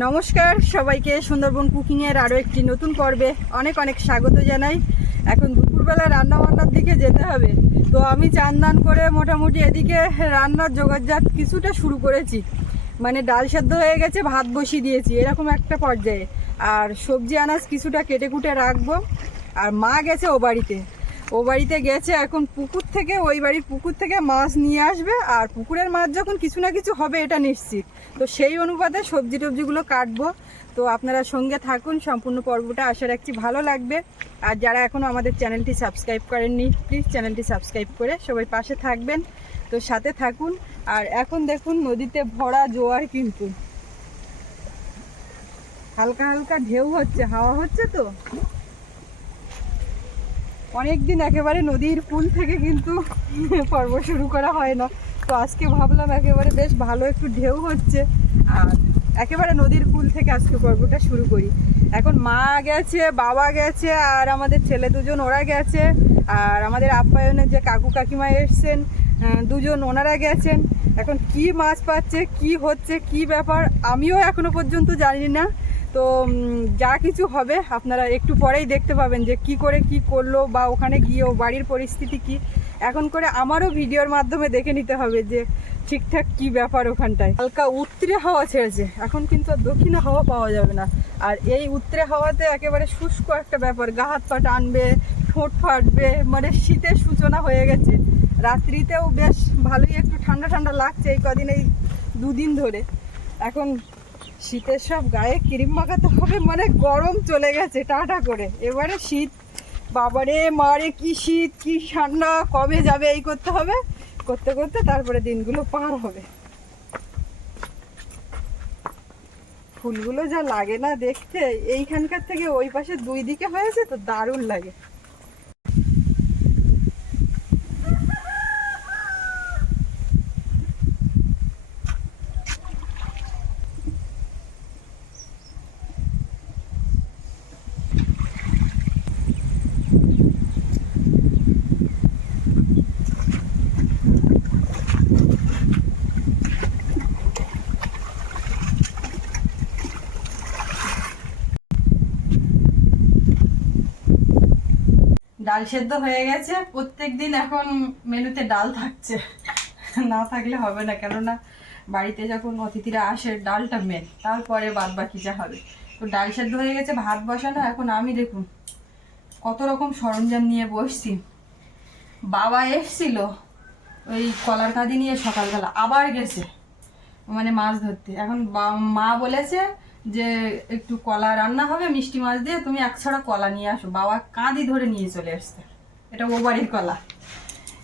নমস্কার, সবাইকে সুন্দরবন কুকিংয়ের আরও একটি নতুন পর্বে অনেক অনেক স্বাগত জানাই। এখন দুপুরবেলা রান্না বান্নার দিকে যেতে হবে। তো আমি চান দান করে মোটামুটি এদিকে রান্নার জোগাড়জাত কিছুটা শুরু করেছি। মানে ডাল সেদ্ধ হয়ে গেছে, ভাত বসিয়ে দিয়েছি, এরকম একটা পর্যায়ে। আর সবজি আনাজ কিছুটা কেটে কুটে রাখব। আর মা গেছে ও বাড়িতে। ও বাড়িতে গেছে, এখন পুকুর থেকে, ওই বাড়ির পুকুর থেকে মাছ নিয়ে আসবে, আর পুকুরের মাছ যখন কিছু না কিছু হবে, এটা নিশ্চিত। তো সেই অনুপাতে সবজি টবজিগুলো কাটবো। তো আপনারা সঙ্গে থাকুন, সম্পূর্ণ পর্বটা আশা রাখছি ভালো লাগবে। আর যারা এখনও আমাদের চ্যানেলটি সাবস্ক্রাইব করেননি, প্লিজ চ্যানেলটি সাবস্ক্রাইব করে সবাই পাশে থাকবেন। তো সাথে থাকুন। আর এখন দেখুন, নদীতে ভরা জোয়ার কিন্তু। হালকা হালকা ঢেউ হচ্ছে, হাওয়া হচ্ছে তো? অনেকদিন একেবারে নদীর পুল থেকে কিন্তু পর্ব শুরু করা হয় না। তো আজকে ভাবলাম একেবারে বেশ ভালো একটু ঢেউ হচ্ছে। আর একেবারে নদীর পুল থেকে আজকে পর্বটা শুরু করি। এখন মা গেছে, বাবা গেছে, আর আমাদের ছেলে দুজন ওরা গেছে, আর আমাদের আপ্যায়নের যে কাকু কাকিমা এসছেন দুজন ওনারা গেছেন। এখন কি মাছ পাচ্ছে, কি হচ্ছে, কি ব্যাপার, আমিও এখনও পর্যন্ত জানি না। তো যা কিছু হবে, আপনারা একটু পরেই দেখতে পাবেন যে কি করে কি করল বা ওখানে গিয়েও বাড়ির পরিস্থিতি কি। এখন করে আমারও ভিডিওর মাধ্যমে দেখে নিতে হবে যে ঠিকঠাক কি ব্যাপার ওখানটায়। হালকা উত্তরে হাওয়া ছেড়েছে, এখন কিন্তু আর দক্ষিণে হাওয়া পাওয়া যাবে না। আর এই উত্তরে হাওয়াতে একেবারে শুষ্ক একটা ব্যাপার, গা হাত পা টানবে, ঠোঁট ফাটবে মানে শীতের সূচনা হয়ে গেছে। রাত্রিতেও বেশ ভালোই একটু ঠান্ডা ঠান্ডা লাগছে এই কদিন, এই দুদিন ধরে। এখন শীতের সব গায়ে ক্রিম মাখাতে হবে মানে গরম চলে গেছে, টাটা করে। এবারে শীত, বাবারে মারে কি শীত, কি ঠান্ডা, কবে যাবে, এই করতে হবে। করতে করতে তারপরে দিনগুলো পার হবে। ফুলগুলো যা লাগে না দেখতে, এইখানকার থেকে ওই পাশে দুই দিকে হয়েছে, তো দারুণ লাগে। ডাল সেদ্ধ হয়ে গেছে। প্রত্যেক দিন এখন মেনুতে ডাল থাকছে। না থাকলে হবে না, কেননা বাড়িতে যখন অতিথিরা আসে, ডালটা মেন তারপরে বাদ বাকি যা হবে। তো ডাল সেদ্ধ হয়ে গেছে, ভাত বসানো। এখন আমি দেখুন, কত রকম সরঞ্জাম নিয়ে বসছি। বাবা এসছিল, ওই কলার কাঁদি নিয়ে সকালবেলা, আবার গেছে মানে মাছ ধরতে। এখন মা বলেছে যে একটু কলা রান্না হবে, মিষ্টি মাছ দিয়ে তুমি এক ছড়া কলা নিয়ে আসো। বাবা কাঁদি ধরে নিয়ে চলে আসতে এটা ও বাড়ির কলা।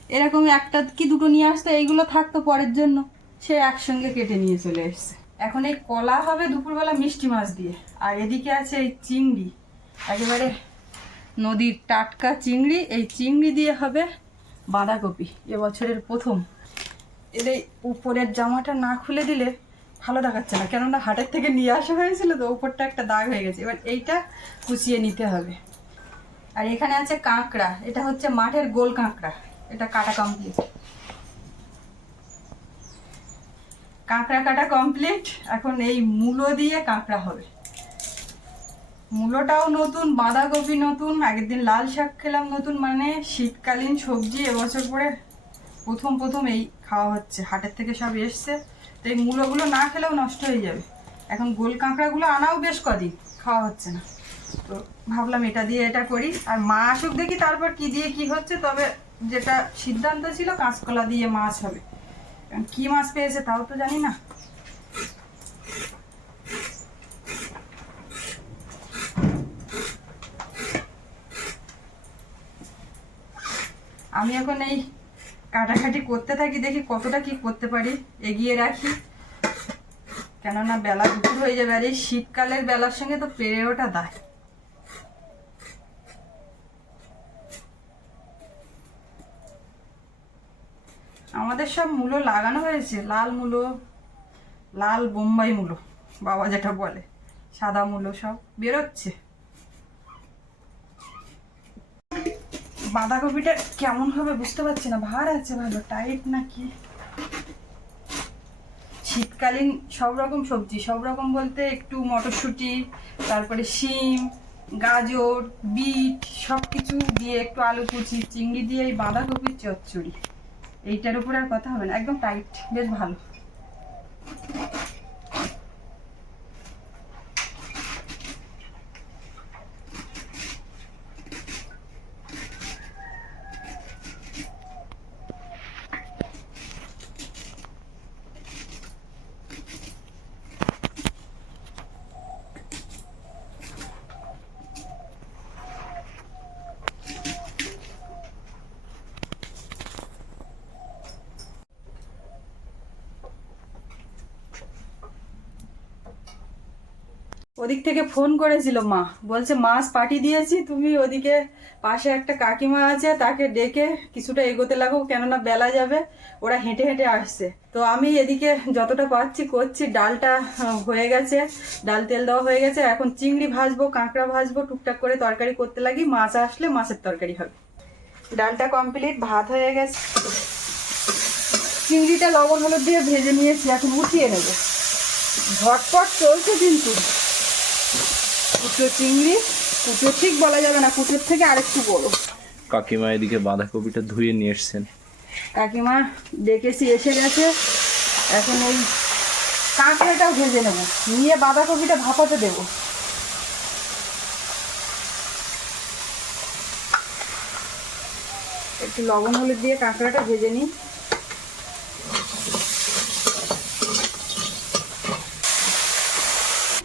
এরকম একটা কি দুটো নিয়ে আসতে? এইগুলো থাকতো পরের জন্য। সে একসঙ্গে কেটে নিয়ে চলে এসছে। এখন এই কলা হবে দুপুরবেলা মিষ্টি মাছ দিয়ে। আর এদিকে আছে এই চিংড়ি। একেবারে নদীর টাটকা চিংড়ি। এই চিংড়ি দিয়ে হবে বাঁধাকপি। এবছরের প্রথম। এদের উপরের জামাটা না খুলে দিলে ভালো দেখাচ্ছে না। কেননা হাটের থেকে নিয়ে আসা হয়েছিল তো উপরটা একটা দাগ হয়ে গেছে। এবার এইটা কুচিয়ে নিতে হবে। আর এখানে আছে কাঁকড়া। এটা হচ্ছে মাঠের গোল কাঁকড়া। এটা কাটা কমপ্লিট কাঁকড়া কাটা কমপ্লিট এখন এই মূলো দিয়ে কাঁকড়া হবে। মূলোটাও নতুন, বাঁধাকপি নতুন, আগের দিন লাল শাক খেলাম নতুন মানে শীতকালীন সবজি এবছর পরে প্রথম প্রথম এই খাওয়া হচ্ছে। হাটের থেকে সব এসছে। তো এই মূলোগুলো না খেলেও নষ্ট হয়ে যাবে। এখন গোল কাঁকড়াগুলো আনাও বেশ কদিন, খাওয়া হচ্ছে না। তো ভাবলাম এটা দিয়ে এটা করি, আর মা আসুক দেখি তারপর কি দিয়ে কি হচ্ছে, তবে যেটা সিদ্ধান্ত ছিল কাঁচকলা দিয়ে মাছ হবে। কি মাছ পেয়েছে তাও তো জানি না। আমি এখন এই কাটাকাটি করতে থাকি, দেখি কতটা কি করতে পারি, এগিয়ে রাখি। কেননা বেলা দুপুর হয়ে যাবে, আর এই শীতকালের বেলার সঙ্গে তো পেরে ওঠা দায়। আমাদের সব মূলো লাগানো হয়েছে, লাল মূলো, লাল বোম্বাই মূলো, বাবা যেটা বলে, সাদা মূলো সব বেরোচ্ছে। বাঁধাকপিটা কেমন হবে বুঝতে পারছি না। ভার আছে ভালো টাইট নাকি? শীতকালীন সব রকম সবজি, সব রকম বলতে একটু মটরশুঁটি, তারপরে শিম, গাজর, বিট সব কিছু দিয়ে একটু আলু কুচি, চিংড়ি দিয়ে এই বাঁধাকপির চচ্চড়ি। এইটার উপরে আর কথা হবে না, একদম টাইট বেশ ভালো। ওদিক থেকে ফোন করেছিল মা। বলছে, মাছ পাঠিয়ে দিয়েছি, তুমি ওদিকে পাশে একটা কাকিমা আছে, তাকে ডেকে কিছুটা এগোতে লাগো, কেননা বেলা যাবে, ওরা হেঁটে হেঁটে আসছে। তো আমি এদিকে যতটা পাচ্ছি করছি, ডালটা হয়ে গেছে, ডাল তেল দেওয়া হয়ে গেছে। এখন চিংড়ি ভাজবো, কাঁকড়া ভাজবো, টুকটাক করে তরকারি করতে লাগি, মাছ আসলে মাছের তরকারি হবে। ডালটা কমপ্লিট ভাত হয়ে গেছে। চিংড়িটা লবণ হলুদ দিয়ে ভেজে নিয়েছি, এখন উঠিয়ে নেব। ঝটপট চলছে কিন্তু। কুচো চিংড়ি কুচো ঠিক বলা যাবে না কুচোর থেকে আরেকটু বড়। কাকিমা এদিকে বাঁধাকপিটা ধুয়ে নিয়ে এসছেন। কাকিমা ডেকেছি এসে গেছে। এখন এই কাঁকড়াটাও ভেজে নেব। নিয়ে বাঁধাকপিটা ভাপাতে দেবো। একটু লবণ হলুদ দিয়ে কাঁকড়াটা ভেজে নিই।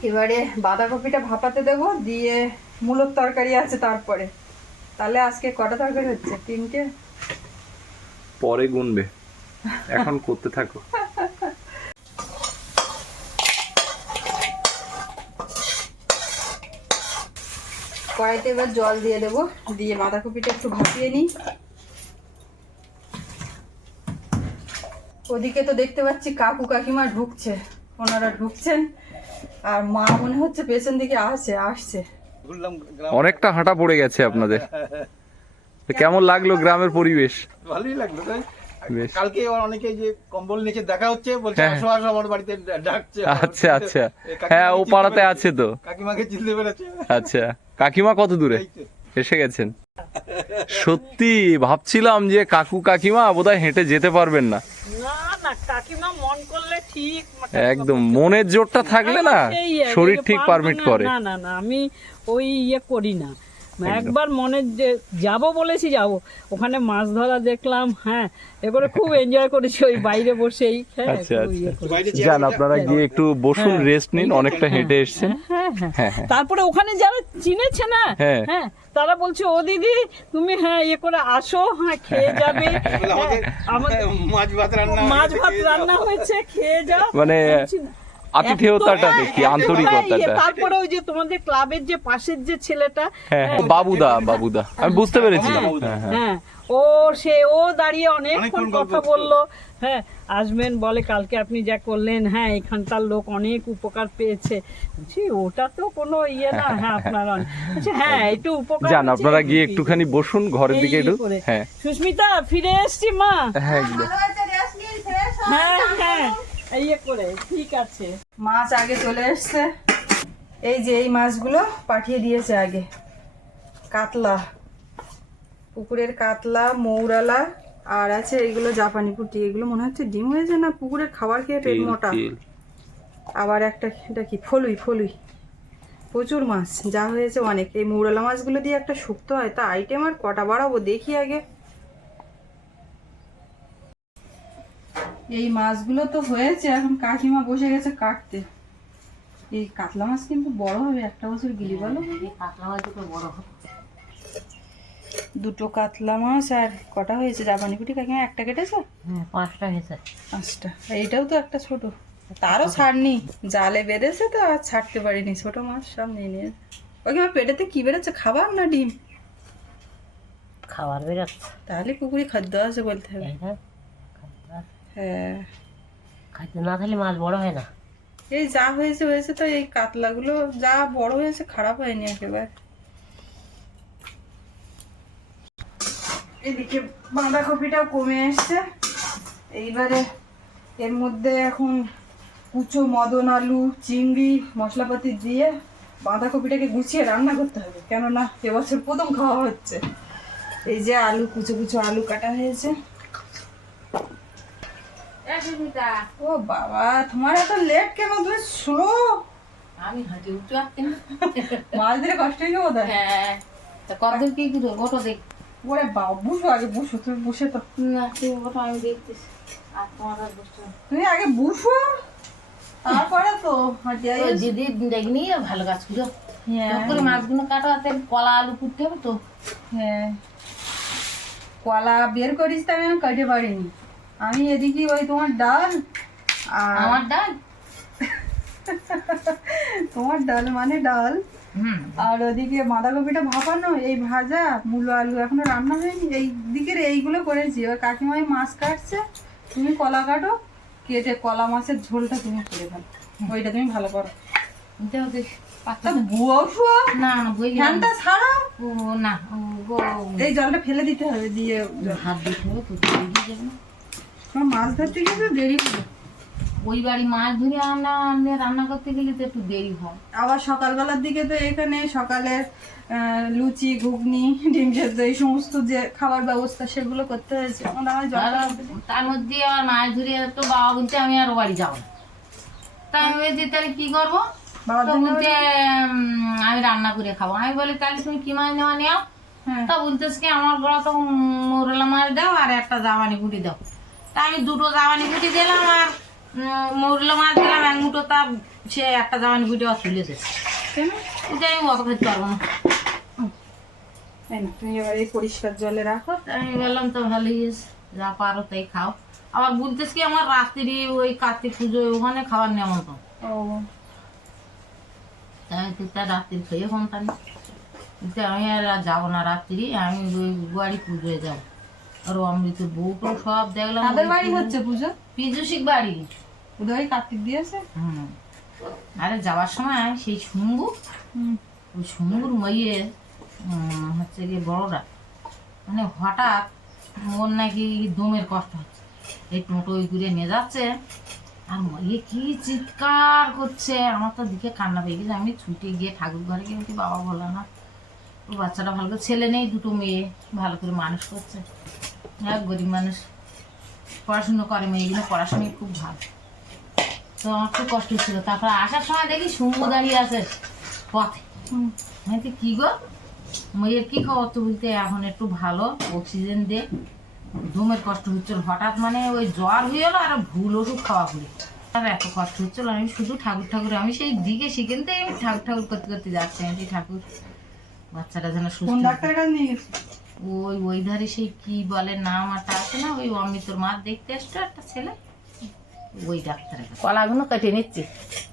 এবারে বাঁধাকপিটা ভাপাতে দেবো দিয়ে মূলোর তরকারি আছে তারপরে। তাহলে আজকে কটা তরকারি হচ্ছে? তিনটে? পরে গুনবে। এখন করতে থাকো। কড়াইতে এবার জল দিয়ে দেবো দিয়ে বাঁধাকপিটা একটু ভাপিয়ে নিই। ওদিকে তো দেখতে পাচ্ছি কাকু কাকিমা ঢুকছে ওনারা ঢুকছেন। আর মা মনে হচ্ছে পেছন দিকে আসছে আসছে। অনেকটা হাঁটা পড়ে গেছে আপনাদের। কেমন লাগল গ্রামের পরিবেশ? ভালোই লাগল তাই? কালকে অনেকে যে কম্বল নিচে দেখা হচ্ছে বলছে হ্যাঁ। আসো আসো আমার বাড়িতে ডাকছে। আচ্ছা আচ্ছা। হ্যাঁ ও পাড়াতে আছে তো। কাকিমাকে চিনতে পেরেছে। আচ্ছা কাকিমা কত দূরে? এসে গেছেন। সত্যি ভাবছিলাম যে কাকু কাকিমা বোধহয় হেঁটে যেতে পারবেন না না। না কাকিমা মন করলে ঠিক একদম মনের জোরটা থাকলে না শরীর ঠিক পারমিট করে। না না না আমি ওই ইয়ে করি না। একবার মনে যে যাব বলেছি যাব। ওখানে মাছ ধরা দেখলাম হ্যাঁ এবারে খুব এনজয় করেছি ওই বাইরে বসেই হ্যাঁ আচ্ছা খুব ইয়ে যান আপনারা গিয়ে একটু বসুন রেস্ট নিন অনেকটা হেঁটে এসছেন হ্যাঁ হ্যাঁ হ্যাঁ। হ্যাঁ তারপরে ওখানে যারা চিনেছে না হ্যাঁ। হ্যাঁ তারা বলছে ও দিদি তুমি হ্যাঁ ইয়ে করে আসো হ্যাঁ খেয়ে যাবে। আমাদের হ্যাঁ, মাছ ভাত রান্না মাছ হয়েছে, ভাত খেয়ে যাও। রান্না হয়েছে খেয়ে যাও। মানে। আতিথেয়তাটা দেখি হ্যাঁ, আন্তরিকতাটা। তারপরে ওই যে তোমাদের ক্লাবের যে পাশের যে ছেলেটা হ্যাঁ হ্যাঁ, বাবুদা বাবুদা। আমি বুঝতে পেরেছি। হ্যাঁ, হ্যাঁ হ্যাঁ। হ্যাঁ ও সে ও দাঁড়িয়ে অনেকক্ষণ কথা বলল হ্যাঁ আসবেন বলে কালকে আপনি যা করলেন হ্যাঁ এখানকার লোক অনেক উপকার পেয়েছে। বলছি ওটা তো কোনো ইয়ে না হ্যাঁ আপনারা হ্যাঁ একটু উপকার যান আপনারা গিয়ে একটুখানি বসুন ঘরের দিকে একটু। হ্যাঁ। সুস্মিতা ফিরে এসছি মা। হ্যাঁ হ্যাঁ হ্যাঁ ইয়ে করে ঠিক আছে। মাছ আগে চলে এসছে। এই যে এই মাছগুলো পাঠিয়ে দিয়েছে আগে। কাতলা পুকুরের কাতলা মৌরালা আর আছে এইগুলো জাপানি পুঁটি। এগুলো মনে হচ্ছে ডিম হয়েছে না পুকুরের খাবার খেয়ে পেট মোটা? আবার একটা এটা কি? ফলুই ফলুই। প্রচুর মাছ যা হয়েছে অনেক। এই মৌরালা মাছগুলো দিয়ে একটা শুক্তো হয় তা আইটেম আর কটা বাড়াবো দেখি আগে। এই মাছগুলো তো হয়েছে এখন কাকিমা বসে গেছে কাটতে। এই কাতলা মাছ কিন্তু বড় হবে একটা বছর গিলি বলো। কাতলা মাছ দুটো কাতলা মাছ আর কটা হয়েছে? জাপানি পুটি কাকিমা একটা কেটেছে? হ্যাঁ পাঁচটা হয়েছে। পাঁচটা। এইটাও তো একটা ছোট। তারও ছাড়নি জালে বেঁধেছে তো আর ছাড়তে পারিনি। ছোট মাছ সব নিয়ে নিয়ে। ওকে আমার পেটেতে কি বেরোচ্ছে? খাবার না ডিম? খাবার বেরোচ্ছে। তাহলে পুকুরি খাদ্য আছে বলতে হবে। হ্যাঁ খাইতে না থাকলে মাছ বড় হয় না। এই যা হয়েছে হয়েছে তো এই কাতলাগুলো যা বড় হয়েছে খারাপ হয়নি একেবারে। এদিকে বাঁধাকপিটাও কমে এসছে। এইবারে এর মধ্যে এখন কুচো মদন আলু চিংড়ি মশলাপাতি দিয়ে বাঁধাকপিটাকে গুছিয়ে রান্না করতে হবে। কেননা এবছর প্রথম খাওয়া হচ্ছে। এই যে আলু কুচো কুচো আলু কাটা হয়েছে। ও বাবা তোমার এত লেট কেন? তুমি শুনো। আমি হাঁটে উঠতে পারতেন মাছ ধরে কষ্ট হয়ে যাব হ্যাঁ তা কতদূর কি করে ওটো দেখ। ওরে বাবা বুঝো আগে বুঝো তুমি বসে তো। না ওটো আমি দেখতেছি। আর তোমার আর বসতে তুমি আগে বুঝো তারপরে তো দিদি দেখনি ভালো কাজ করো। হ্যাঁ। করে মাছগুলো কাটো হাতে কলা আলু কুটতে হবে তো। হ্যাঁ। কলা বের করিস তো আমি কাটে পারিনি। আমি এদিকে ওই তোমার ডাল আর আমার ডাল? তোমার ডাল মানে ডাল। আর ওদিকে বাঁধাকপিটা ভাপানো এই ভাজা মূলো আলু এখনও রান্না হয়নি। এই দিকের এইগুলো করেছি। এবার কাকিমাই মাছ কাটছে তুমি কলা কাটো কেটে কলা মাছের ঝোলটা তুমি করে ফেলো। ওইটা তুমি ভালো করো। এই জলটা ফেলে দিতে হবে দিয়ে হাত দিতে হবে মাছ ধরতে তো দেরি হবে। ওই বাড়ি মাছ ধরে আমরা আমরা রান্না করতে গেলে তো একটু দেরি হয়। আবার সকালবেলার দিকে তো এখানে সকালে লুচি ঘুগনি ডিম সেদ্ধ এই সমস্ত যে খাবার ব্যবস্থা সেগুলো করতে হয়েছে। হয় তার মধ্যে আর মাছ ধরে তো বাবা বলতে আমি আর ও বাড়ি যাব না। তা আমি বলছি তাহলে কি করব? বলতে আমি রান্না করে খাব। আমি বলি তাহলে তুমি কি মাছ নেওয়া নেও? হ্যাঁ। তা বলতেছ কি আমার বড় তো মোরলা মাছ দাও আর একটা জামানি গুটি দাও। তা আমি দুটো জামানি গুটি দিলাম আর মোরলা মাছ দিলাম এক মুঠো তা সে একটা জামানি গুটি আর তুলে কেন? এটা আমি অত খেতে পারব না। এই না, তুমি এবার এই পরিষ্কার জলে রাখো। তা আমি বললাম তো ভালোই যা পারো তাই খাও। আবার বলতেছ কি আমার রাত্রি ওই কার্তিক পুজো ওখানে খাবার ও। তাই তো তার রাত্রি খেয়ে কিন্তু আমি আর আর যাব না রাত্রি আমি ওই বাড়ি পুজোয় যাব। আর অমৃত বউকে সব দেখলাম তাদের বাড়ি হচ্ছে পুজো? পিজুসিক বাড়ি। ওদের বাড়ি কার্তিক দিয়েছে? হুম। আরে যাওয়ার সময় সেই শুম্বু ওই শুম্বুর মেয়ে হচ্ছে গিয়ে বড়রা। মানে হঠাৎ মোর নাকি দমের কষ্ট হচ্ছে। এই টোটো ওই ঘুরে নিয়ে যাচ্ছে আর মেয়ে কি চিৎকার করছে আমার তো দিকে কান্না পেয়ে গেছে। আমি ছুটে গিয়ে ঠাকুর ঘরে গিয়ে বলছি, বাবা বলো না ও বাচ্চাটা ভালো করে ছেলে নেই দুটো মেয়ে ভালো করে মানুষ করছে। এক গরিব মানুষ পড়াশুনো করে মেয়েগুলো পড়াশুনোই খুব ভালো। তো আমার খুব কষ্ট হচ্ছিল। তারপর আসার সময় দেখি শুম্বু দাঁড়িয়ে আছে পথে। তো কি গো? মেয়ের কি খবর তো বলতে এখন একটু ভালো অক্সিজেন দে। ঘুমের কষ্ট হচ্ছিল। হঠাৎ মানে ওই জ্বর হয়ে গেলো আর ভুল ওষুধ খাওয়া ভুলে আর এত কষ্ট হচ্ছিল আমি শুধু ঠাকুর ঠাকুর আমি সেই দিকে শিখেন থেকে আমি ঠাকুর ঠাকুর করতে করতে যাচ্ছি। আমি ঠাকুর বাচ্চাটা যেন সুস্থ ডাক্তারের কাছে নিয়ে গেছো? ওই ওই ধারে সেই কি বলে নাম একটা আছে না ওই অমৃতর মা দেখতে এসছো একটা ছেলে? ওই ডাক্তারের। কলাগুলো কেটে নিচ্ছি।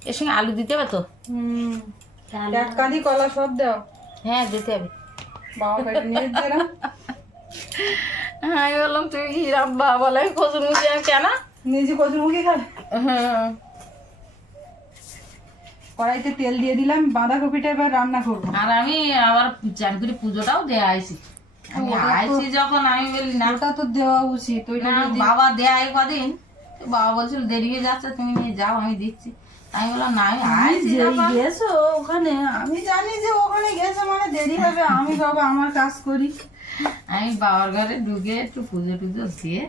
এর সঙ্গে আলু দিতে হবে তো? কাঁদি কলা সব দাও। হ্যাঁ দিতে হবে। হ্যাঁ বললাম তুমি কি রাব্বা বলে কচুর মুখে আমি কেন? নিজে কচুর মুখে খাবে? হ্যাঁ কড়াইতে তেল দিয়ে দিলাম বাঁধাকপিটা এবার রান্না করব। আর আমি আবার চান করে পুজোটাও দেয়া আইছি আমি আইছি যখন আমি বলি না ওটা তো দেওয়া উচিত ওইটা বাবা দেয়া কদিন বাবা বলছিল দেরি হয়ে যাচ্ছে তুমি নিয়ে যাও আমি দিচ্ছি। আমি বললাম না আমি আইছি গেছো ওখানে আমি জানি যে ওখানে গেছে মানে দেরি হবে আমি বাবা আমার কাজ করি। আমি বাবার ঘরে ঢুকে একটু পুজো টুজো দিয়ে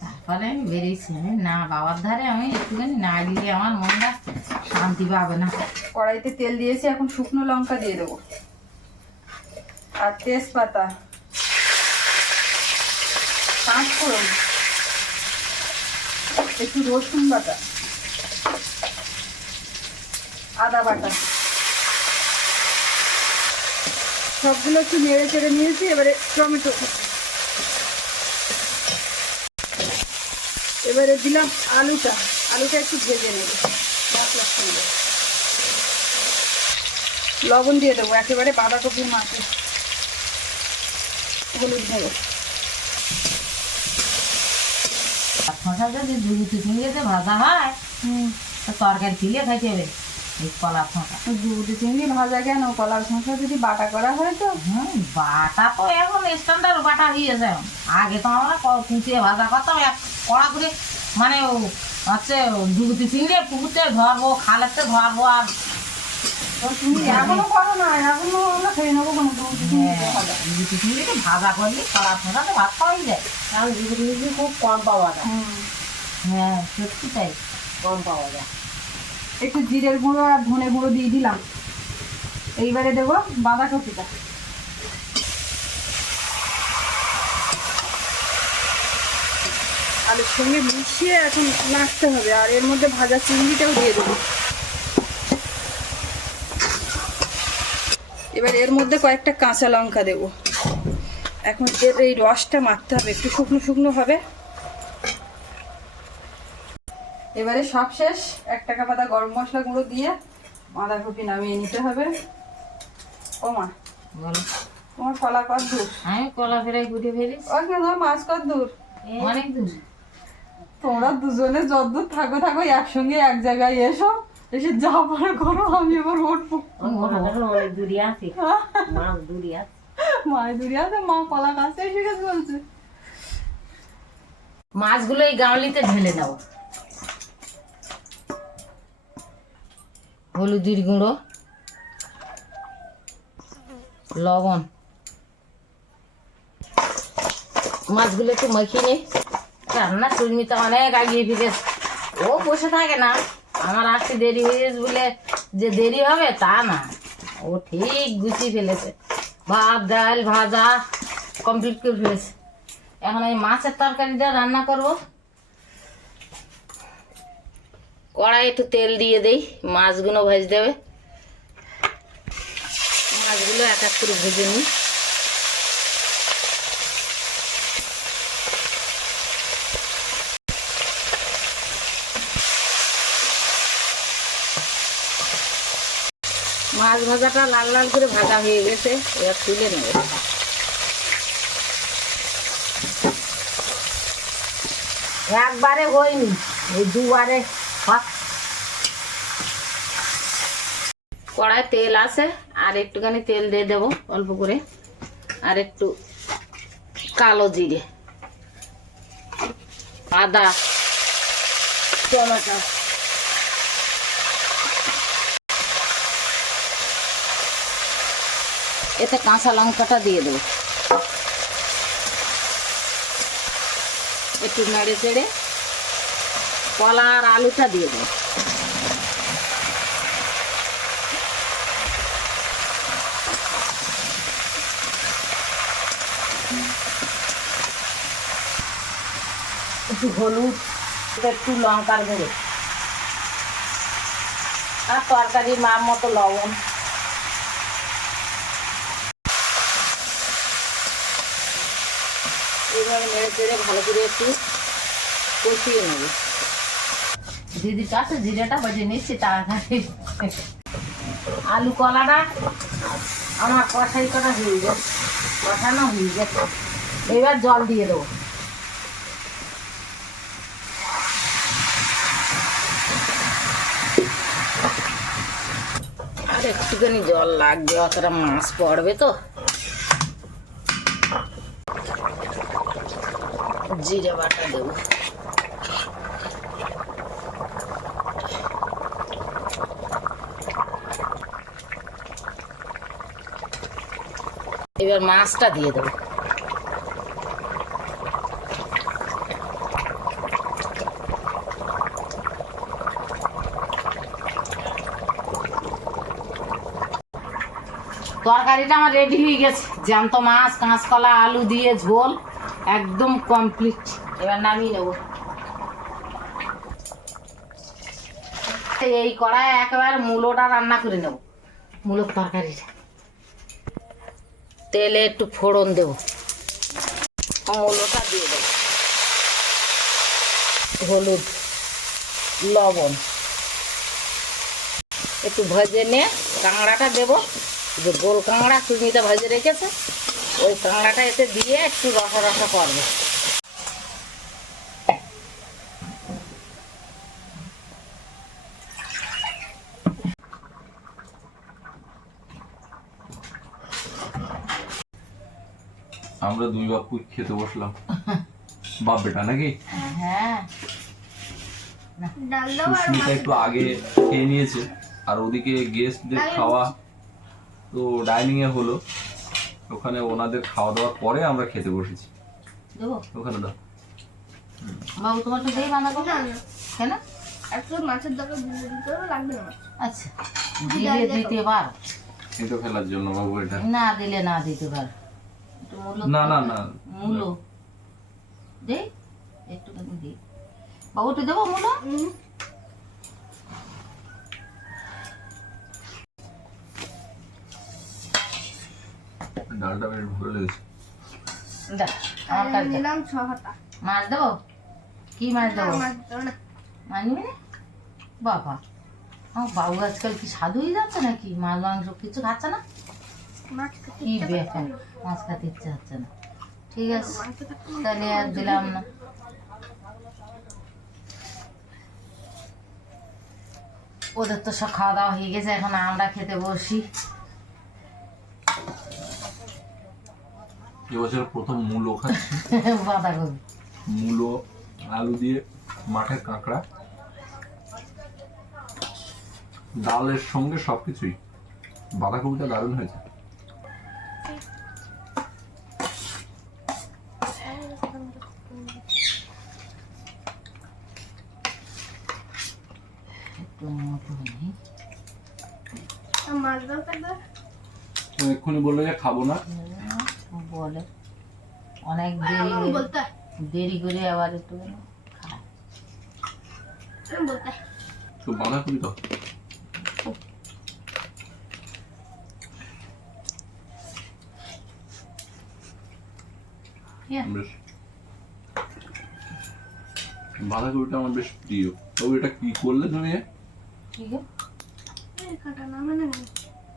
তারপরে আমি বেরিয়েছি। আমি না বাবার ধারে আমি একটুখানি না দিলে আমার মনটা শান্তি পাবে না। কড়াইতে তেল দিয়েছি এখন শুকনো লঙ্কা দিয়ে দেবো। আর তেজপাতা। পাঁচ ফোড়ন। একটু রসুন বাটা। আদা বাটা। সবগুলো একটু নেড়ে চেড়ে নিয়েছি, এবারে টমেটো। এবারে দিলাম আলুটা। আলুটা একটু ভেজে নেব। মশলার লবণ দিয়ে দেবো, একেবারে বাঁধাকপির মাছে হলুদ দেবো শশা যদি দুটি চিংড়িতে ভাজা হয়। তো তরকারি দিলে খাইতে হবে। এই কলা ফাঁকা দুটি চিংড়ি ভাজা কেন? কলার শসা যদি বাটা করা হয় তো? হুম বাটা তো এখন স্ট্যান্ডার্ড বাটা হয়েছে এখন। আগে তো আমরা কুচিয়ে ভাজা করতাম। এক কড়া করে মানে হচ্ছে দুগুতি চিংড়ি পুকুরতে ধরবো খালেতে ধরবো আর ভাজা করলে কড়া ফোড়াতে ভাত খাওয়াই যায়। কারণ খুব কম পাওয়া যায়। হ্যাঁ সত্যি তাই কম পাওয়া যায়। একটু জিরের গুঁড়ো আর ধনে গুঁড়ো দিয়ে দিলাম। এইবারে দেবো বাঁধাকপিটা। আলুর সঙ্গে মিশিয়ে এখন নাড়তে হবে আর এর মধ্যে ভাজা চিংড়িটাও দিয়ে দেবো। এবার এর মধ্যে কয়েকটা কাঁচা লঙ্কা দেবো। এখন এর এই রসটা মারতে হবে একটু শুকনো শুকনো হবে। এবারে সব শেষ এক টাকা পাতা গরম মশলা গুঁড়ো দিয়ে বাঁধাকপি নামিয়ে নিতে হবে। ও মা বলো। তোমার কলা কত দূর? আমি কলা ফেরাই কুটে ফেলিস ওকে তোমার মাছ কত দূর? অনেক দূর। তোমরা দুজনে যতদূর থাকো থাকো একসঙ্গে এক জায়গায় এসো। এসে যা পার করো আমি এবার উঠবো অনেক দূরই আছে। মাছ দূরই আছে। মায়ের দূরে আছে মা কলা কাছে এসে গেছে বলছে। মাছগুলো এই গামলিতে ঢেলে নাও হলুদের গুঁড়ো। লবণ। মাছগুলো একটু মাখিয়ে নে। রান্না সুস্মিতা অনেক আগিয়ে ফিরেছে। ও বসে থাকে না। আমার আসতে দেরি হয়ে গেছে বলে যে দেরি হবে তা না। ও ঠিক গুছিয়ে ফেলেছে। ভাত, ডাল, ভাজা কমপ্লিট করে ফেলেছে। এখন এই মাছের তরকারিটা রান্না করব। কড়াই একটু তেল দিয়ে দেই, মাছগুলো ভেজে দেবে। মাছগুলো এক এক করে ভেজে নিই। মাছ ভাজাটা লাল লাল করে ভাজা হয়ে গেছে, এবার তুলে নেবে একবারে হয়নি দুবারে। কড়ায় তেল আছে, আর একটুখানি তেল দিয়ে দেবো অল্প করে, আর একটু কালো জিরে, আদা, টমেটো এতে কাঁচা লঙ্কাটা দিয়ে দেবো। একটু নেড়ে চেড়ে কলা আর আলুটা দিয়ে দেবো। একটু হলুদ, একটু লঙ্কার গুঁড়ো। আর তরকারির মার মতো লবণ। নেড়ে ভালো করে একটু কষিয়ে নেবে। দিদির কাছে জিরেটা বাজে নিচ্ছি তাড়াতাড়ি। আলু কলাটা আমার কষাই কটা হয়ে গেছে কষানো হয়ে গেছে। এবার জল দিয়ে দেবো। আর একটুখানি জল লাগবে অতটা মাছ পড়বে তো। জিরে বাটা দেবো। এবার মাছটা দিয়ে দেবো। তরকারিটা আমার রেডি হয়ে গেছে। জ্যান্ত মাছ, কাঁচকলা, আলু দিয়ে ঝোল। একদম কমপ্লিট এবার নামিয়ে নেব। এই কড়ায় একবার মূলোটা রান্না করে নেব। মূলোর তরকারিটা। তেলে একটু ফোড়ন দেব। মূলোটা দিয়ে দেব। হলুদ, লবণ। একটু ভেজে নিয়ে কাঁকড়াটা দেবো। যে গোল কাঁকড়া সুমিতা ভেজে রেখেছে। ওই কাঁকড়াটা এতে দিয়ে একটু রসা রসা করবে। আমরা দুই বাপু খেতে বসলাম। বাপ বেটা নাকি? হ্যাঁ। ডাল দাও আর সুস্মিতা একটু আগে খেয়ে নিয়েছে। আর ওদিকে গেস্টদের খাওয়া তো ডাইনিং এ হলো। ওখানে ওনাদের খাওয়া দাওয়ার পরে আমরা খেতে বসেছি। দেবো? ওখানে দাও। বাবু তোমার তো দেই বাঁধাকপি না, না। কেন একটু মাছের দরকার দিতে হবে, লাগবে না আচ্ছা। দিলে দিতে পারো। খেতে ফেলার জন্য বাবু এটা। না দিলে না দিতে পারো। না না না। মূলো। দে একটু দেবো মূলো? ডালটা বেশ ভালো লেগেছে। নিলাম ছ হাতা। মাছ দেবো? কি মাছ দেবো? মাছ নিবি না? বাবা আমার বাবু আজকাল কি সাধু হয়ে যাচ্ছে নাকি? মাছ মাংস কিছু খাচ্ছে না? কি ব্যাপার? মাছ খেতে ইচ্ছে হচ্ছে না। ঠিক আছে তাহলে আর দিলাম না। ওদের তো সব খাওয়া দাওয়া হয়ে গেছে এখন আমরা খেতে বসি। এবছর প্রথম মূলো খাচ্ছি। বাঁধাকপি। মূলো আলু দিয়ে মাঠের কাঁকড়া। ডালের সঙ্গে সবকিছুই। বাঁধাকপিটা দারুণ হয়েছে। এক্ষুনি বলল যে খাব না। অনেক দেরি করে আবার একটু খায় আমার বলতে। তো বাঁধাকপি তো। বেশ। বাঁধাকপিটা আমার বেশ প্রিয়। তবে এটা কি করলে তুমি? কি গো? এই কাঁটা নামে না। কেন?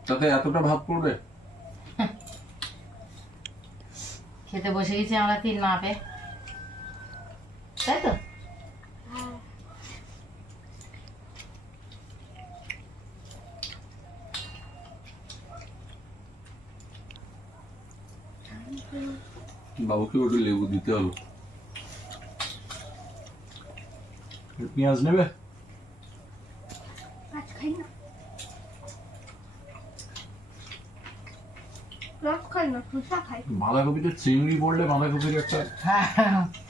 তাতে এতটা ভাত পড়বে? খেতে বসে গেছি আমরা তিন মাপে। তাই তো? বাবুকে ওটা লেবু দিতে হলো পেঁয়াজ নেবে মাছ খাই না। রস খাই না, শসা খাই। বাঁধাকপিতে চিংড়ি পড়লে বাঁধাকপির একটা হ্যাঁ।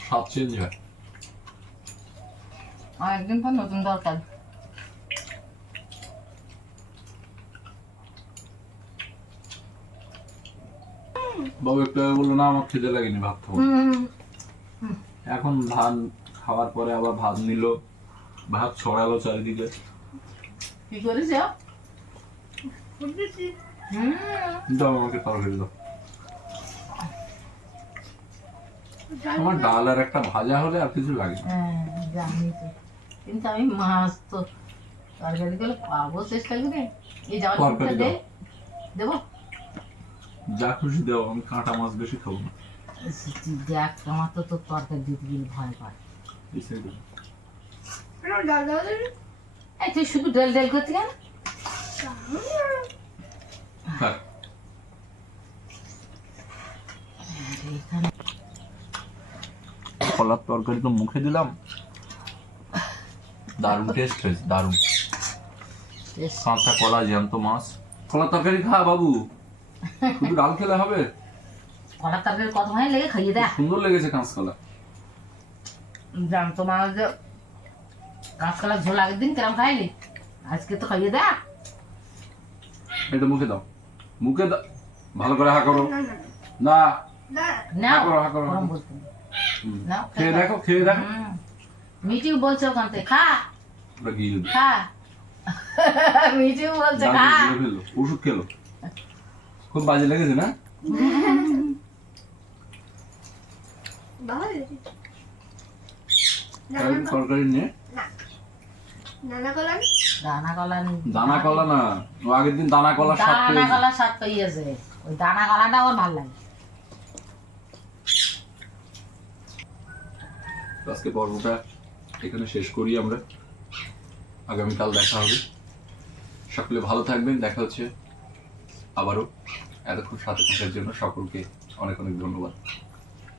স্বাদ চেঞ্জ হয়। পর নতুন দরকার বাবু একটু আগে বলল না আমার খেতে লাগেনি ভাত খাব। এখন ধান খাওয়ার পরে আবার ভাত নিল ভাত ছড়ালো চারিদিকে। কি করেছ? দাও আমাকে দাও আমার ডাল আর একটা ভাজা হলে আর কিছু লাগে না। হ্যাঁ, জানি তো। কিন্তু আমি মাছ তো তরকারি করে পাবো চেষ্টা করে। এই দে। দেবো? যা খুশি দাও আমি কাঁটা মাছ বেশি খাব না। দেখ আমার তো তোর তরকারি দিতে গেলে ভয় পায়। এই তুই শুধু ডেল ডেল করতে কেন? কলার তরকারি তো মুখে দিলাম। দারুণ টেস্ট হয়েছে দারুণ। কাঁচা কলা জ্যান্ত মাছ। কলার তরকারি খা বাবু। শুধু ডাল খেলে হবে? কলার তরকারি কত ভাই লেগে খাইয়ে দেখ। সুন্দর লেগেছে কাঁচকলা। জান তোমার যে কাঁচকলা ঝোল আগের দিন কেরম খাইলি? আজকে তো খাইয়ে দেখ। এটা মুখে দাও। মুখে ভালো করে হা করো। না, হা করো হা করো খেয়ে দেখো খেয়ে দেখো। ওখান থেকে খা। খা। বলছে খা। ওষুধ খেলো। খুব বাজে লেগেছে না। তরকারি নিয়ে? দানা কলা দানা কলা না। ও আগের দিন দানা কলা স্বাদ দানা কলা স্বাদ পেয়েছে। ওই দানা কলাটা আমার ভালো লাগে। আজকে পর্বটা এখানে শেষ করি আমরা। আগামীকাল দেখা হবে। সকলে ভালো থাকবেন। দেখা হচ্ছে আবারও এতক্ষণ সাথে থাকার জন্য সকলকে অনেক অনেক ধন্যবাদ।